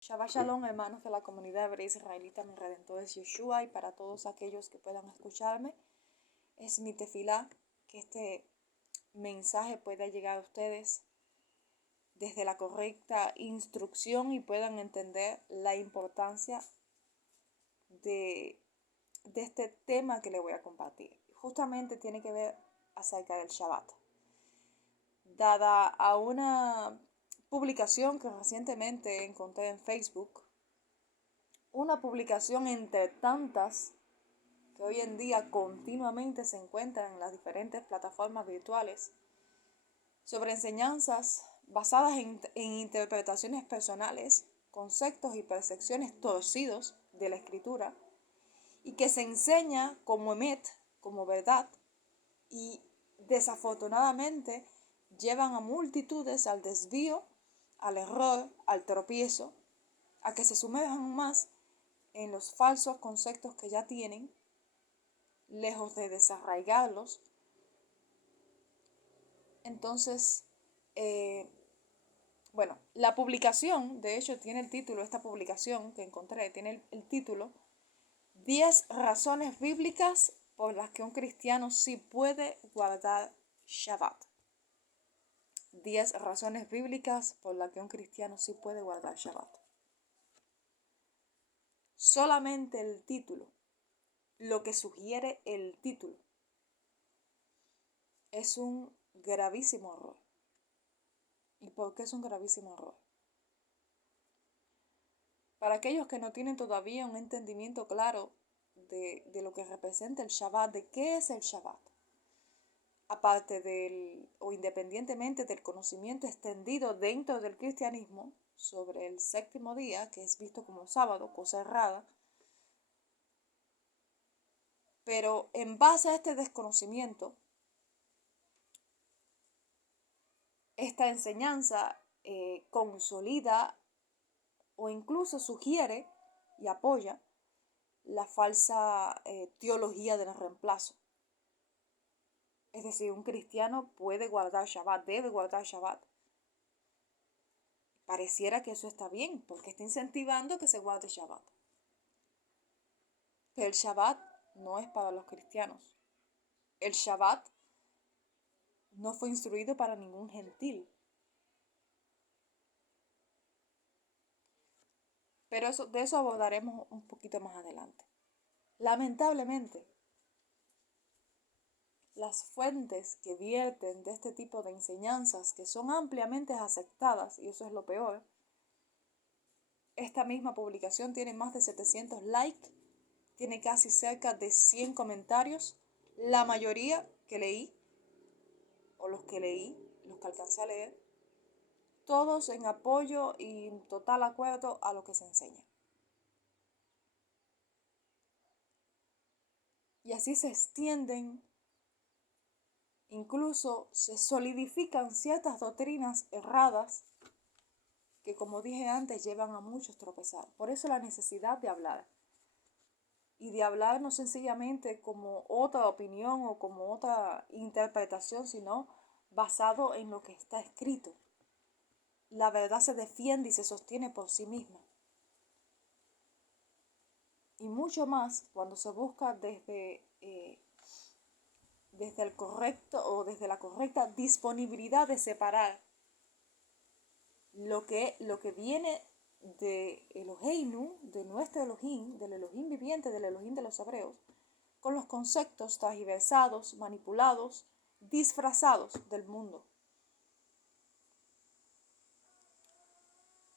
Shabbat Shalom, hermanos de la comunidad hebrea israelita, mi redentor es Yeshua, y para todos aquellos que puedan escucharme, es mi tefilá que este mensaje pueda llegar a ustedes desde la correcta instrucción y puedan entender la importancia de, de este tema que les voy a compartir. Justamente tiene que ver acerca del Shabbat. Dada a una publicación que recientemente encontré en Facebook, una publicación entre tantas que hoy en día continuamente se encuentran en las diferentes plataformas virtuales sobre enseñanzas basadas en interpretaciones personales, conceptos y percepciones torcidos de la escritura, y que se enseña como emet, como verdad, y desafortunadamente llevan a multitudes al desvío, al error, al tropiezo, a que se sumerjan más en los falsos conceptos que ya tienen, lejos de desarraigarlos. Entonces, la publicación, de hecho, tiene el título, esta publicación que encontré, tiene el título 10 razones bíblicas por las que un cristiano sí puede guardar Shabbat. 10 razones bíblicas por las que un cristiano sí puede guardar Shabbat. Solamente el título, lo que sugiere el título, es un gravísimo error. ¿Y por qué es un gravísimo error? Para aquellos que no tienen todavía un entendimiento claro de lo que representa el Shabbat, de qué es el Shabbat, aparte o independientemente del conocimiento extendido dentro del cristianismo sobre el séptimo día, que es visto como sábado, cosa errada, pero en base a este desconocimiento, esta enseñanza consolida o incluso sugiere y apoya la falsa teología del reemplazo. Es decir, un cristiano puede guardar Shabbat, debe guardar Shabbat. Pareciera que eso está bien, porque está incentivando que se guarde Shabbat. Pero el Shabbat no es para los cristianos. El Shabbat no fue instruido para ningún gentil. Pero de eso abordaremos un poquito más adelante. Lamentablemente, las fuentes que vierten de este tipo de enseñanzas, que son ampliamente aceptadas, y eso es lo peor, esta misma publicación tiene más de 700 likes, tiene casi cerca de 100 comentarios, la mayoría que leí, o los que leí, los que alcancé a leer, todos en apoyo y en total acuerdo a lo que se enseña. Y así se extienden, incluso se solidifican ciertas doctrinas erradas que, como dije antes, llevan a muchos tropezar. Por eso la necesidad de hablar. Y de hablar no sencillamente como otra opinión o como otra interpretación, sino basado en lo que está escrito. La verdad se defiende y se sostiene por sí misma. Y mucho más cuando se busca desde el correcto o desde la correcta disponibilidad de separar lo que viene de Eloheinu, de nuestro Elohim, del Elohim viviente, del Elohim de los hebreos, con los conceptos transversados, manipulados, disfrazados del mundo,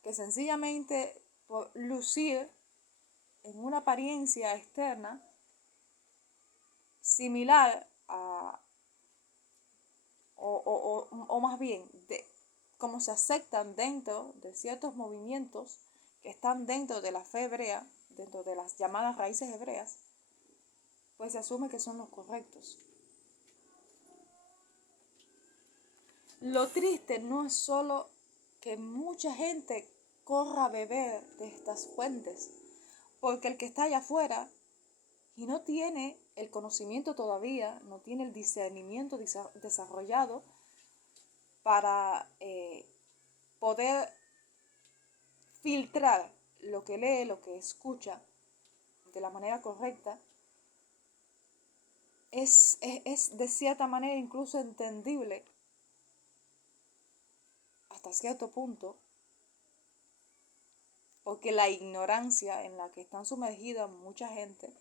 que sencillamente por lucir en una apariencia externa similar a, o más bien, de cómo se aceptan dentro de ciertos movimientos que están dentro de la fe hebrea, dentro de las llamadas raíces hebreas, pues se asume que son los correctos. Lo triste no es solo que mucha gente corra a beber de estas fuentes, porque el que está allá afuera y no tiene el conocimiento todavía, no tiene el discernimiento desarrollado para poder filtrar lo que lee, lo que escucha de la manera correcta, es de cierta manera incluso entendible hasta cierto punto, porque la ignorancia en la que están sumergida mucha gente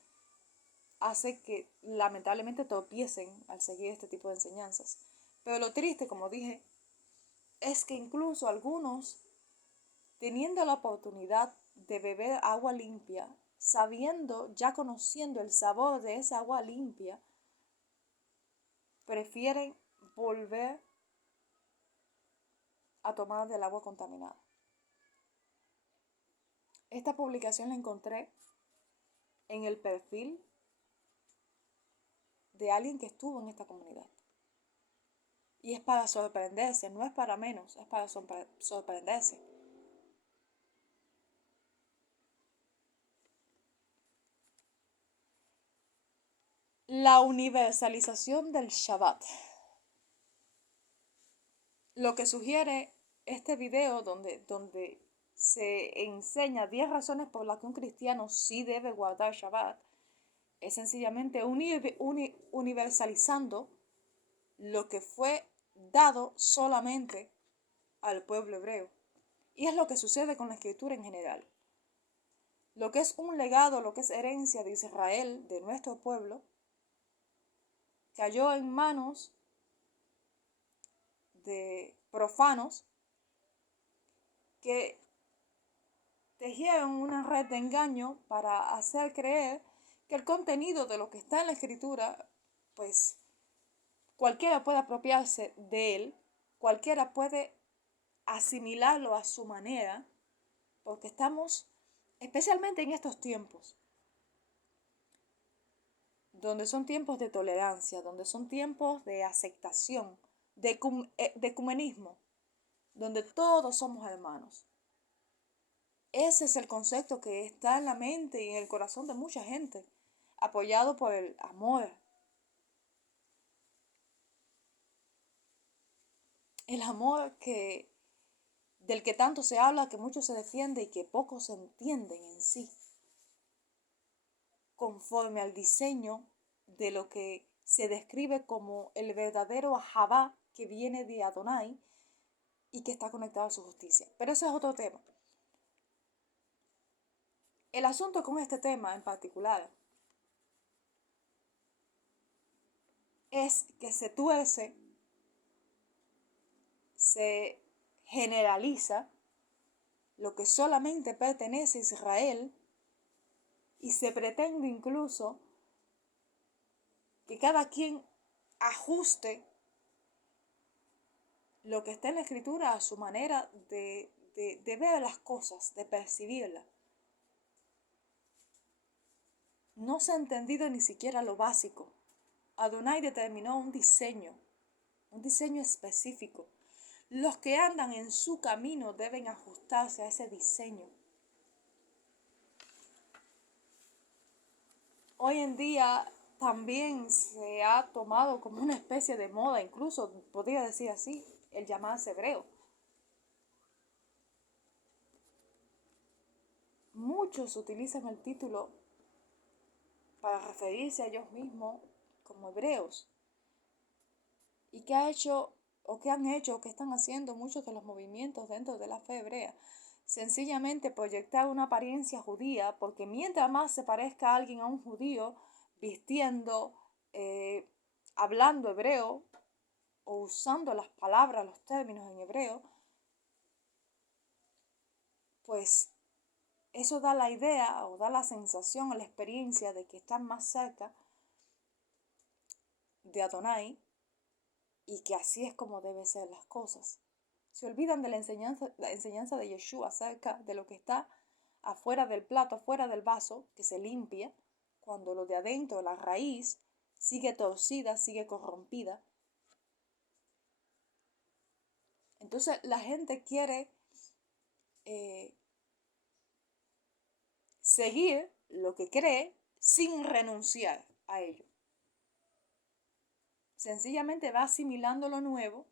hace que lamentablemente tropiecen al seguir este tipo de enseñanzas. Pero lo triste, como dije, es que incluso algunos, teniendo la oportunidad de beber agua limpia, sabiendo, ya conociendo el sabor de esa agua limpia, prefieren volver a tomar del agua contaminada. Esta publicación la encontré en el perfil de alguien que estuvo en esta comunidad. Y es para sorprenderse, no es para menos, es para sorprenderse. La universalización del Shabbat. Lo que sugiere este video donde se enseña 10 razones por las que un cristiano sí debe guardar Shabbat, es sencillamente universalizando lo que fue dado solamente al pueblo hebreo. Y es lo que sucede con la escritura en general. Lo que es un legado, lo que es herencia de Israel, de nuestro pueblo, cayó en manos de profanos que tejieron una red de engaño para hacer creer que el contenido de lo que está en la escritura, pues cualquiera puede apropiarse de él, cualquiera puede asimilarlo a su manera, porque estamos, especialmente en estos tiempos, donde son tiempos de tolerancia, donde son tiempos de aceptación, de ecumenismo, donde todos somos hermanos. Ese es el concepto que está en la mente y en el corazón de mucha gente, apoyado por el amor. El amor del que tanto se habla, que mucho se defiende y que pocos entienden en sí, conforme al diseño de lo que se describe como el verdadero Ahavá que viene de Adonai y que está conectado a su justicia. Pero ese es otro tema. El asunto con este tema en particular es que se tuerce, se generaliza lo que solamente pertenece a Israel y se pretende incluso que cada quien ajuste lo que está en la escritura a su manera de ver las cosas, de percibirlas. No se ha entendido ni siquiera lo básico. Adonai determinó un diseño específico. Los que andan en su camino deben ajustarse a ese diseño. Hoy en día también se ha tomado como una especie de moda, incluso podría decir así, el llamarse hebreo. Muchos utilizan el título para referirse a ellos mismos como hebreos. ¿Y qué ha hecho o qué han hecho o qué están haciendo muchos de los movimientos dentro de la fe hebrea? Sencillamente proyectar una apariencia judía, porque mientras más se parezca a alguien a un judío, vistiendo, hablando hebreo o usando las palabras, los términos en hebreo, pues eso da la idea o da la sensación o la experiencia de que están más cerca de Adonai y que así es como deben ser las cosas. Se olvidan de la enseñanza de Yeshua acerca de lo que está afuera del plato, afuera del vaso, que se limpia, cuando lo de adentro, la raíz, sigue torcida, sigue corrompida. Entonces la gente quiere seguir lo que cree sin renunciar a ello. Sencillamente va asimilando lo nuevo,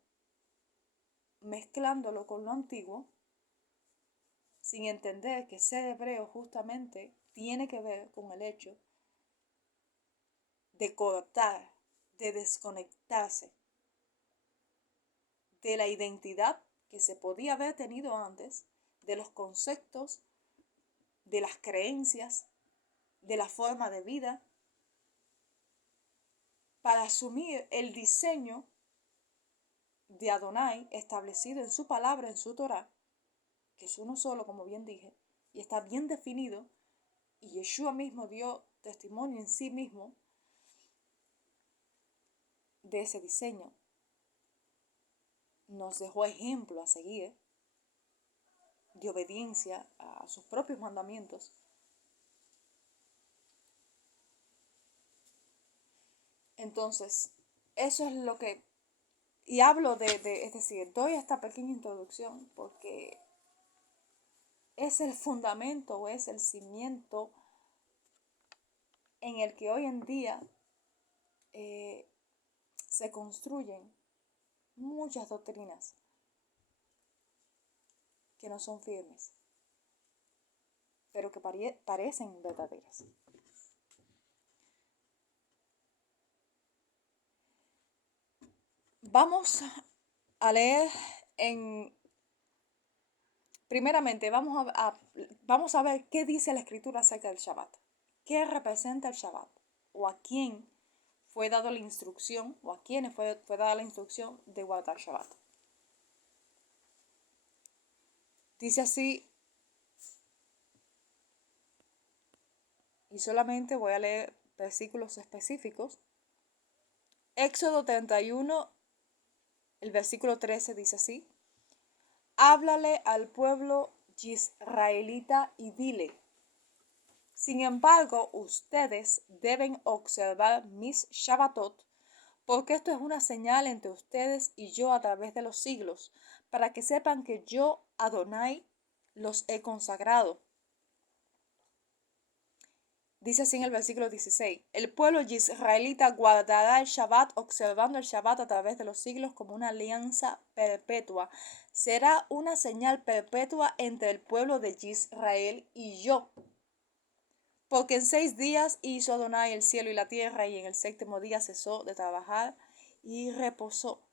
mezclándolo con lo antiguo, sin entender que ser hebreo justamente tiene que ver con el hecho de cortar, de desconectarse de la identidad que se podía haber tenido antes, de los conceptos, de las creencias, de la forma de vida, para asumir el diseño de Adonai establecido en su palabra, en su Torah, que es uno solo, como bien dije, y está bien definido, y Yeshua mismo dio testimonio en sí mismo de ese diseño. Nos dejó ejemplo a seguir de obediencia a sus propios mandamientos. Entonces, eso es lo que, y hablo es decir, doy esta pequeña introducción porque es el fundamento o es el cimiento en el que hoy en día se construyen muchas doctrinas que no son firmes, pero que parecen verdaderas. Vamos a leer primeramente, vamos a ver qué dice la escritura acerca del Shabbat. ¿Qué representa el Shabbat? ¿O a quién fue dada la instrucción, o a quiénes fue dada la instrucción de guardar Shabbat? Dice así, y solamente voy a leer versículos específicos. Éxodo 31, el versículo 13 dice así: háblale al pueblo israelita y dile: sin embargo, ustedes deben observar mis Shabbatot, porque esto es una señal entre ustedes y yo a través de los siglos, para que sepan que yo, Adonai, los he consagrado. Dice así en el versículo 16: el pueblo israelita guardará el Shabbat, observando el Shabbat a través de los siglos como una alianza perpetua. Será una señal perpetua entre el pueblo de Israel y yo. Porque en 6 días hizo Adonai el cielo y la tierra, y en el séptimo día cesó de trabajar y reposó.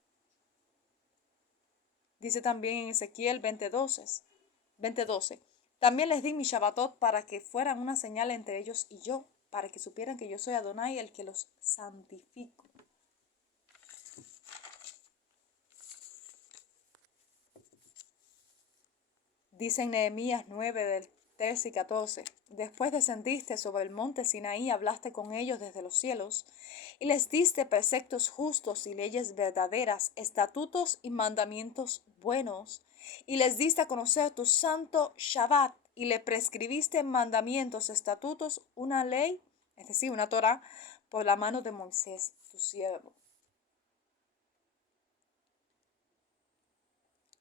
Dice también en Ezequiel 20:12. También les di mi Shabbatot para que fueran una señal entre ellos y yo, para que supieran que yo soy Adonai el que los santifico. Dice en Nehemías 9 del 13 y 14: después descendiste sobre el monte Sinaí, hablaste con ellos desde los cielos, y les diste preceptos justos y leyes verdaderas, estatutos y mandamientos buenos, y les diste a conocer tu santo Shabbat, y le prescribiste mandamientos, estatutos, una ley, es decir, una Torah, por la mano de Moisés, tu siervo.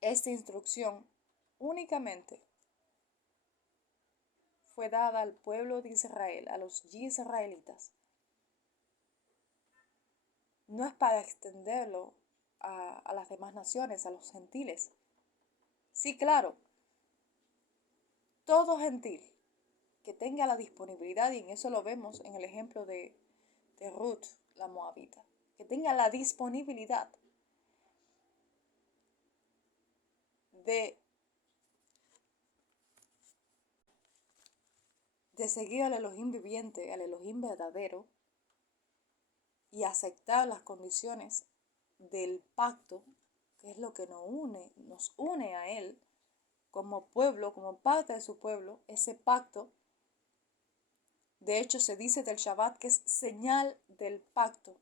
Esta instrucción únicamente fue dada al pueblo de Israel, a los israelitas. No es para extenderlo a las demás naciones, a los gentiles. Sí, claro, todo gentil que tenga la disponibilidad, y en eso lo vemos en el ejemplo de Ruth, la moabita, que tenga la disponibilidad de seguir al Elohim viviente, al Elohim verdadero, y aceptar las condiciones del pacto, que es lo que nos une a Él como pueblo, como parte de su pueblo, ese pacto. De hecho, se dice del Shabbat que es señal del pacto.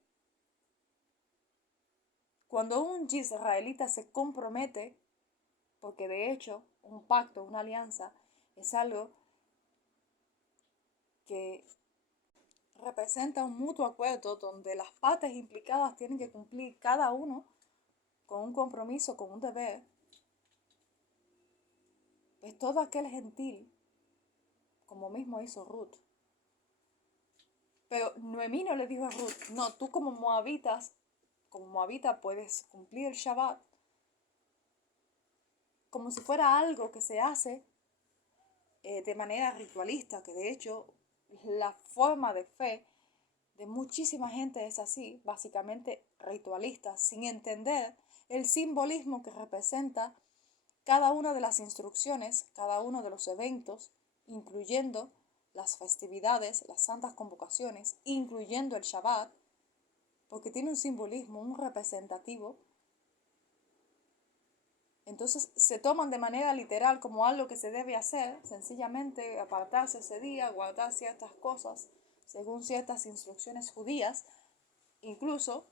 Cuando un israelita se compromete, porque de hecho un pacto, una alianza, es algo que representa un mutuo acuerdo donde las partes implicadas tienen que cumplir cada uno con un compromiso, con un deber, pues todo aquel gentil, como mismo hizo Ruth. Pero Noemí no le dijo a Ruth: no, tú como moabita puedes cumplir el Shabbat como si fuera algo que se hace de manera ritualista, que de hecho la forma de fe de muchísima gente es así, básicamente ritualista, sin entender el simbolismo que representa cada una de las instrucciones, cada uno de los eventos, incluyendo las festividades, las santas convocaciones, incluyendo el Shabbat, porque tiene un simbolismo, un representativo. Entonces se toman de manera literal como algo que se debe hacer, sencillamente apartarse ese día, guardar ciertas cosas según ciertas instrucciones judías, incluso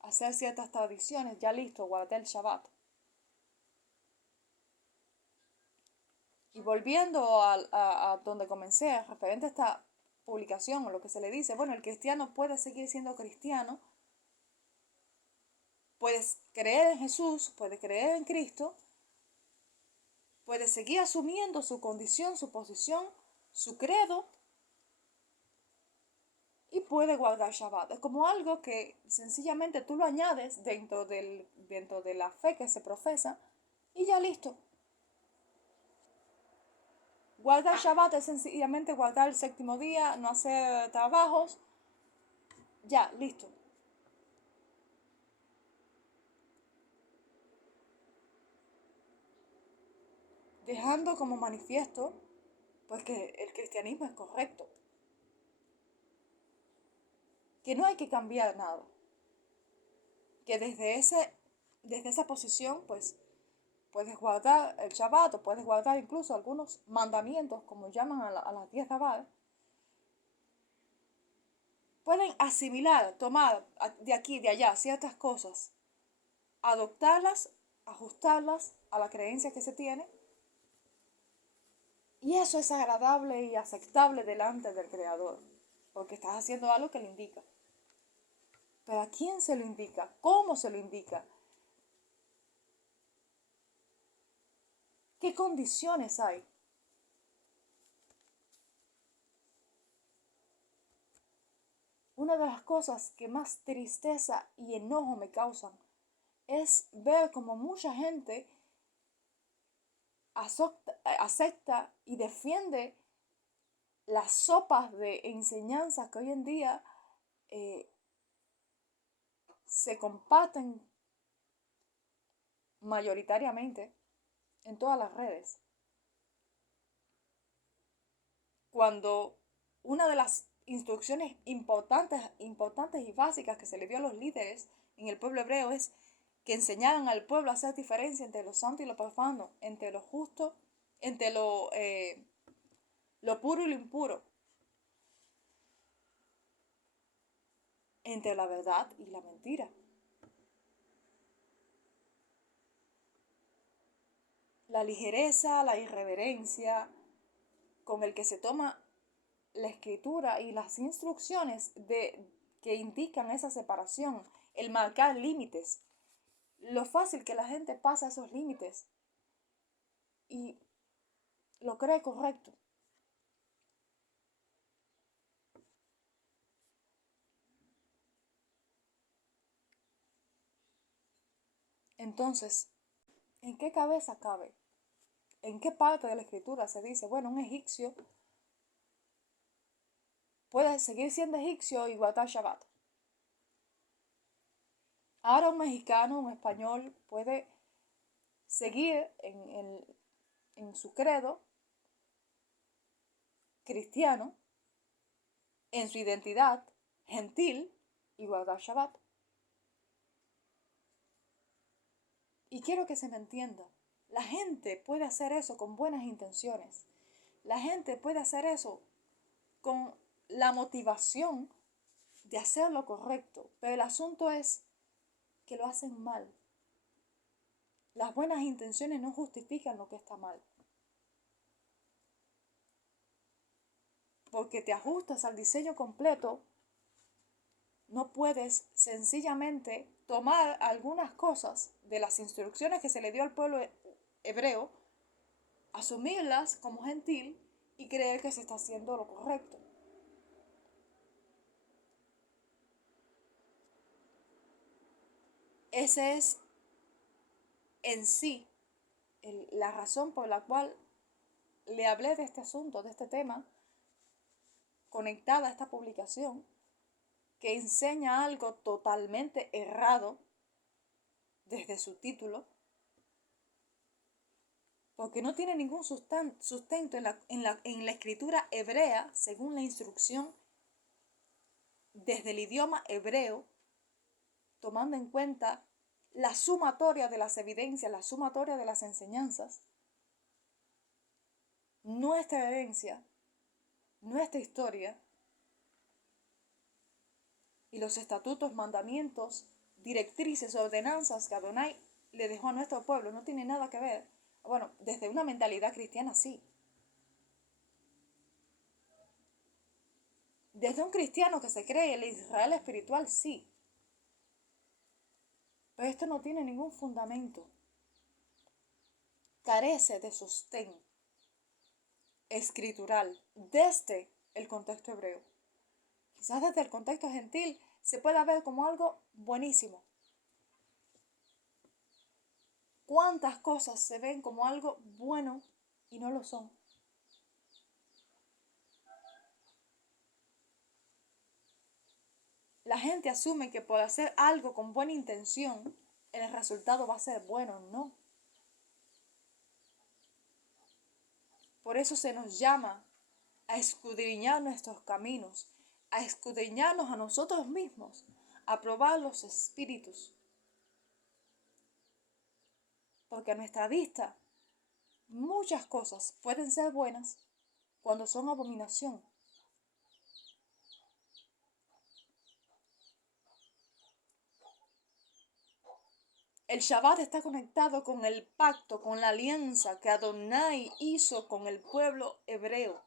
hacer ciertas tradiciones, ya listo, guardé el Shabbat. Y volviendo a donde comencé, referente a esta publicación o lo que se le dice, bueno, el cristiano puede seguir siendo cristiano, puedes creer en Jesús, puede creer en Cristo, puede seguir asumiendo su condición, su posición, su credo y puede guardar Shabbat. Es como algo que sencillamente tú lo añades dentro de la fe que se profesa y ya listo. Guardar Shabbat es sencillamente guardar el séptimo día, no hacer trabajos, ya, listo. Dejando como manifiesto pues que el cristianismo es correcto, que no hay que cambiar nada, que desde esa posición pues puedes guardar el Shabbat o puedes guardar incluso algunos mandamientos como llaman a las 10 Abad, pueden asimilar, tomar de aquí y de allá ciertas cosas, adoptarlas, ajustarlas a la creencia que se tiene. Y eso es agradable y aceptable delante del Creador, porque estás haciendo algo que le indica. Pero ¿a quién se lo indica? ¿Cómo se lo indica? ¿Qué condiciones hay? Una de las cosas que más tristeza y enojo me causan es ver como mucha gente acepta y defiende las sopas de enseñanza que hoy en día eh, se comparten mayoritariamente en todas las redes. Cuando una de las instrucciones importantes y básicas que se le dio a los líderes en el pueblo hebreo es que enseñaran al pueblo a hacer diferencia entre lo santo y lo profano, entre lo justo, entre lo puro y lo impuro, entre la verdad y la mentira. La ligereza, la irreverencia con el que se toma la escritura y las instrucciones que indican esa separación, el marcar límites, lo fácil que la gente pasa esos límites y lo cree correcto. Entonces, ¿en qué cabeza cabe? ¿En qué parte de la escritura se dice, bueno, un egipcio puede seguir siendo egipcio y guardar Shabbat? Ahora un mexicano, un español puede seguir en su credo cristiano, en su identidad gentil y guardar Shabbat. Y quiero que se me entienda, la gente puede hacer eso con buenas intenciones. La gente puede hacer eso con la motivación de hacer lo correcto, pero el asunto es que lo hacen mal. Las buenas intenciones no justifican lo que está mal. Porque te ajustas al diseño completo, no puedes sencillamente tomar algunas cosas de las instrucciones que se le dio al pueblo hebreo, asumirlas como gentil y creer que se está haciendo lo correcto. Ese es en sí la razón por la cual le hablé de este asunto, de este tema, conectada a esta publicación, que enseña algo totalmente errado desde su título, porque no tiene ningún sustento en la escritura hebrea, según la instrucción desde el idioma hebreo, tomando en cuenta la sumatoria de las evidencias, la sumatoria de las enseñanzas, nuestra herencia, nuestra historia y los estatutos, mandamientos, directrices, ordenanzas que Adonai le dejó a nuestro pueblo no tiene nada que ver. Bueno, desde una mentalidad cristiana sí. Desde un cristiano que se cree el Israel espiritual sí. Pero esto no tiene ningún fundamento. Carece de sostén escritural desde el contexto hebreo. Quizás desde el contexto gentil se pueda ver como algo buenísimo. ¿Cuántas cosas se ven como algo bueno y no lo son? La gente asume que por hacer algo con buena intención, el resultado va a ser bueno. No. Por eso se nos llama a escudriñar nuestros caminos, a escudriñarnos a nosotros mismos, a probar los espíritus. Porque a nuestra vista muchas cosas pueden ser buenas cuando son abominación. El Shabbat está conectado con el pacto, con la alianza que Adonai hizo con el pueblo hebreo.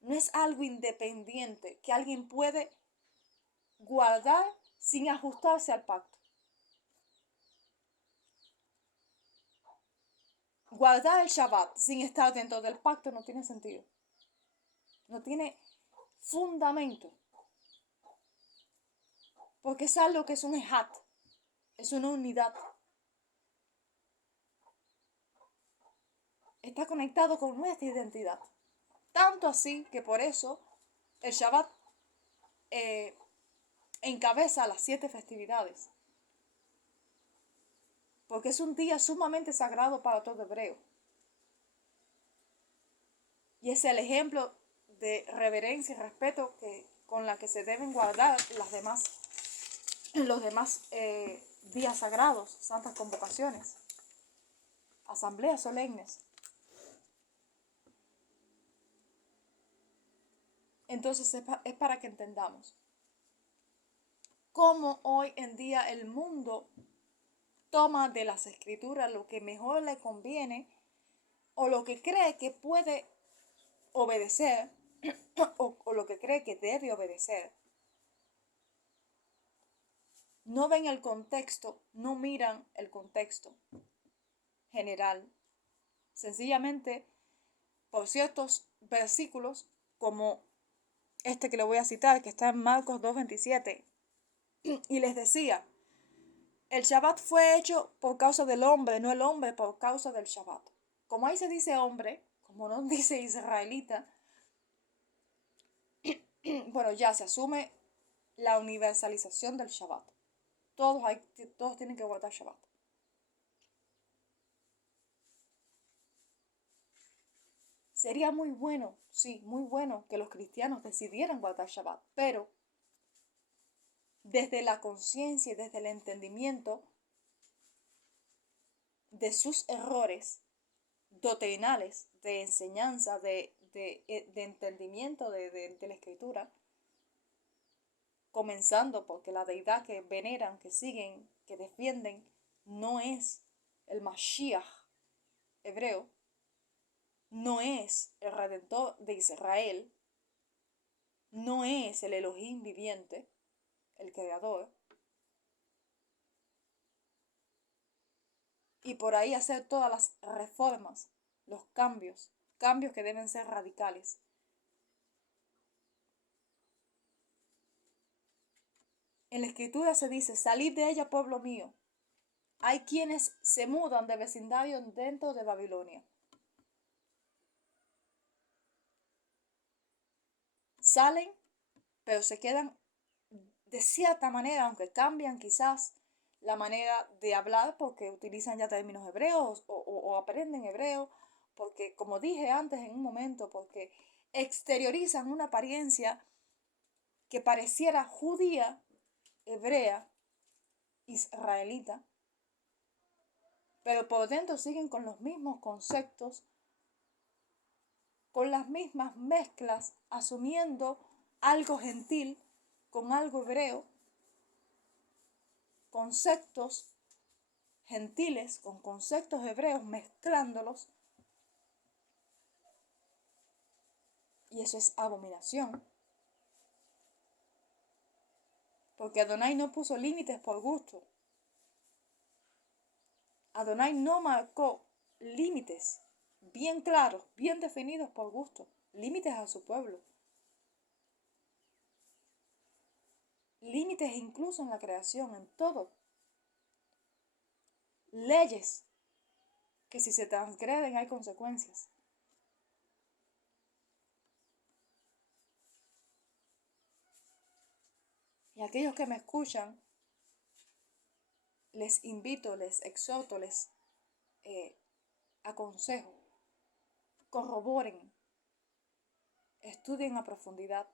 No es algo independiente que alguien puede guardar sin ajustarse al pacto. Guardar el Shabbat sin estar dentro del pacto no tiene sentido. No tiene fundamento. Porque es algo que es un ejat, es una unidad. Está conectado con nuestra identidad. Tanto así que por eso el Shabbat encabeza las 7 festividades. Porque es un día sumamente sagrado para todo hebreo. Y es el ejemplo de reverencia y respeto con la que se deben guardar los demás días sagrados, santas convocaciones, asambleas solemnes. Entonces es para que entendamos cómo hoy en día el mundo toma de las escrituras lo que mejor le conviene o lo que cree que puede obedecer o lo que cree que debe obedecer. No ven el contexto, no miran el contexto general. Sencillamente, por ciertos versículos, como este que le voy a citar, que está en Marcos 2:27, y les decía, el Shabbat fue hecho por causa del hombre, no el hombre por causa del Shabbat. Como ahí se dice hombre, como no dice israelita, bueno, ya se asume la universalización del Shabbat. Todos tienen que guardar Shabbat. Sería muy bueno, sí, muy bueno que los cristianos decidieran guardar Shabbat, pero desde la conciencia y desde el entendimiento de sus errores doctrinales, de enseñanza, de entendimiento de la escritura, comenzando porque la deidad que veneran, que siguen, que defienden, no es el Mashiach hebreo, no es el Redentor de Israel, no es el Elohim viviente, el Creador, y por ahí hacer todas las reformas, los cambios que deben ser radicales. En la escritura se dice, salid de ella, pueblo mío. Hay quienes se mudan de vecindario dentro de Babilonia. salen, pero se quedan de cierta manera, aunque cambian quizás la manera de hablar porque utilizan ya términos hebreos o aprenden hebreo, porque como dije antes en un momento, porque exteriorizan una apariencia que pareciera judía, hebrea, israelita, pero por dentro siguen con los mismos conceptos, con las mismas mezclas, asumiendo algo gentil con algo hebreo, conceptos gentiles con conceptos hebreos, mezclándolos, y eso es abominación, porque Adonai no puso límites por gusto. Adonai no marcó límites bien claros, bien definidos por gusto, límites a su pueblo, límites incluso en la creación, en todo, leyes que si se transgreden hay consecuencias. Y aquellos que me escuchan, les invito, les exhorto, les aconsejo, corroboren, estudien a profundidad,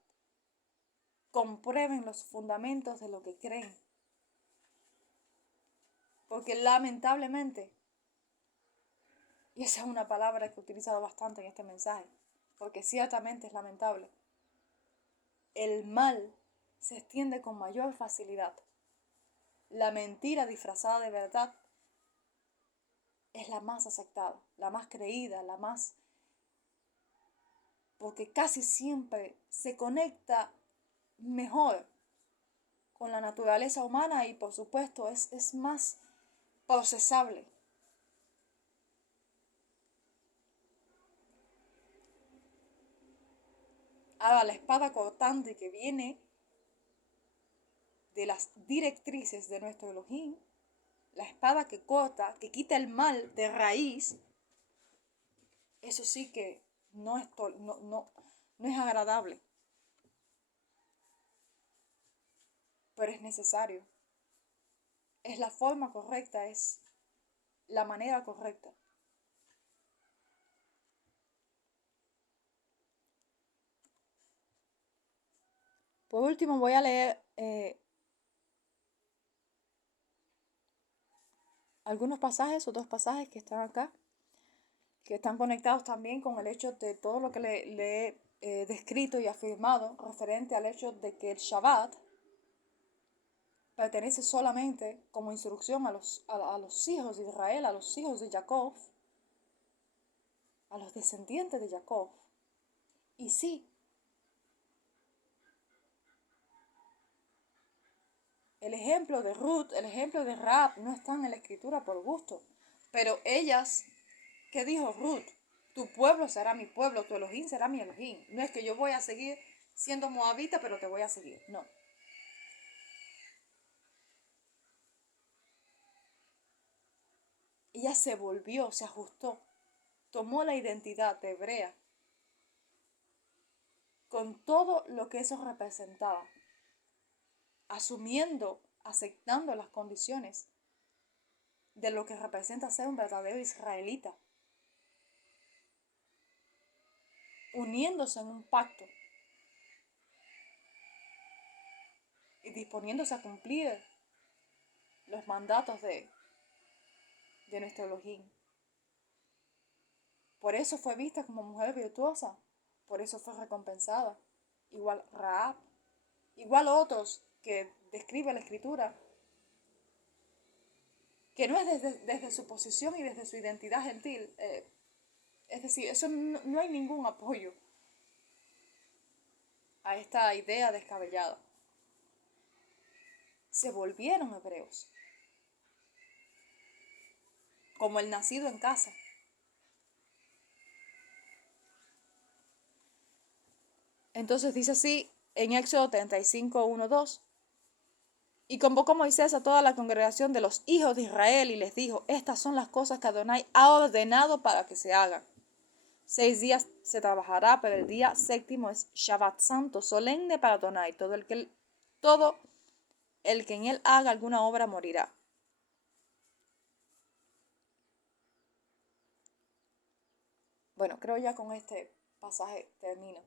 comprueben los fundamentos de lo que creen. Porque lamentablemente, y esa es una palabra que he utilizado bastante en este mensaje, porque ciertamente es lamentable, el mal se extiende con mayor facilidad. La mentira disfrazada de verdad es la más aceptada, la más creída, la más... porque casi siempre se conecta mejor con la naturaleza humana y por supuesto es más procesable. Ahora, la espada cortante que viene de las directrices de nuestro Elohim, la espada que corta, que quita el mal de raíz, eso sí que no es agradable, pero es necesario. Es la forma correcta, es la manera correcta. Por último voy a leer algunos pasajes, otros pasajes que están acá, que están conectados también con el hecho de todo lo que le he descrito y afirmado referente al hecho de que el Shabbat pertenece solamente como instrucción a los hijos de Israel, a los hijos de Jacob, a los descendientes de Jacob. Y sí, el ejemplo de Ruth, el ejemplo de Rahab no están en la escritura por gusto, pero ellas, ¿qué dijo Ruth? Tu pueblo será mi pueblo, tu Elohim será mi Elohim. No es que yo voy a seguir siendo moabita, pero te voy a seguir. No. Ella se volvió, se ajustó, tomó la identidad hebrea con todo lo que eso representaba, asumiendo, aceptando las condiciones de lo que representa ser un verdadero israelita, uniéndose en un pacto y disponiéndose a cumplir los mandatos de nuestro Elohim. Por eso fue vista como mujer virtuosa, por eso fue recompensada. Igual Rahab, igual otros que describe la escritura, que no es desde su posición y desde su identidad gentil. Es decir, eso no hay ningún apoyo a esta idea descabellada. Se volvieron hebreos, como el nacido en casa. Entonces dice así en Éxodo 35, 1, 2. Y convocó Moisés a toda la congregación de los hijos de Israel y les dijo, estas son las cosas que Adonai ha ordenado para que se hagan. 6 días se trabajará, pero el día séptimo es Shabbat Santo, solemne para Adonai. Todo el que en él haga alguna obra morirá. Bueno, creo ya con este pasaje termino.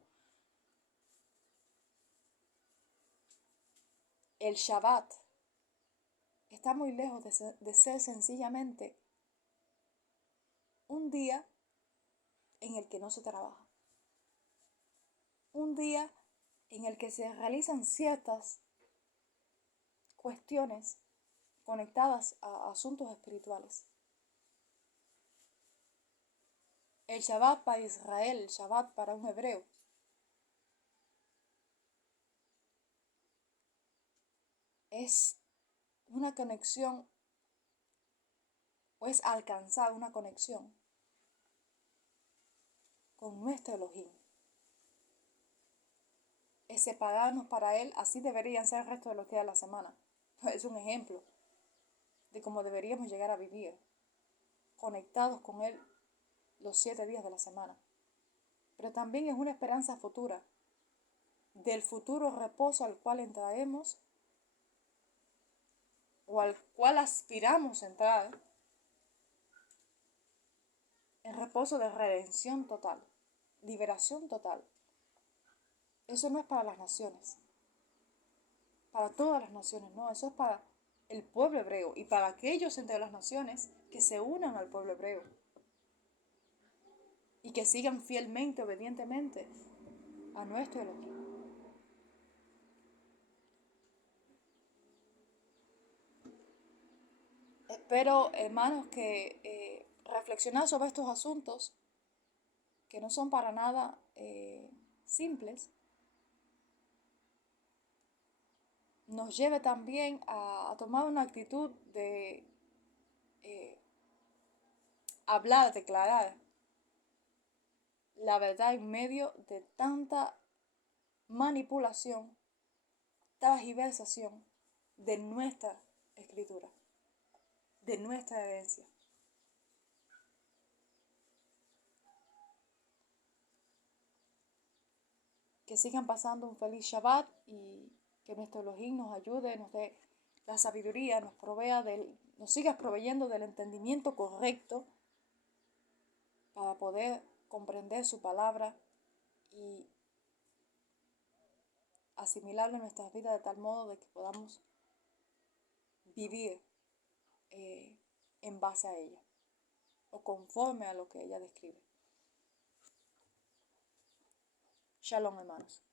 El Shabbat está muy lejos de ser sencillamente un día en el que no se trabaja. Un día en el que se realizan ciertas cuestiones conectadas a asuntos espirituales. El Shabbat para Israel, el Shabbat para un hebreo, es una conexión o es alcanzar una conexión con nuestro Elohim. Es separarnos para Él, así deberían ser el resto de los días de la semana. Es un ejemplo de cómo deberíamos llegar a vivir, conectados con Él los 7 días de la semana. Pero también es una esperanza futura, del futuro reposo al cual entraremos o al cual aspiramos a entrar, en reposo de redención total, liberación total. Eso no es para las naciones, para todas las naciones, no, eso es para el pueblo hebreo y para aquellos entre las naciones que se unan al pueblo hebreo y que sigan fielmente, obedientemente a nuestro Elohim. Espero, hermanos, que reflexionar sobre estos asuntos que no son para nada simples, nos lleve también a tomar una actitud de hablar, declarar la verdad en medio de tanta manipulación, tergiversación de nuestra escritura, de nuestra herencia. Que sigan pasando un feliz Shabbat y que nuestro Elohim nos ayude, nos dé la sabiduría, nos siga proveyendo del entendimiento correcto para poder comprender su palabra y asimilarlo en nuestras vidas de tal modo de que podamos vivir en base a ella o conforme a lo que ella describe. Shalom, hermanos.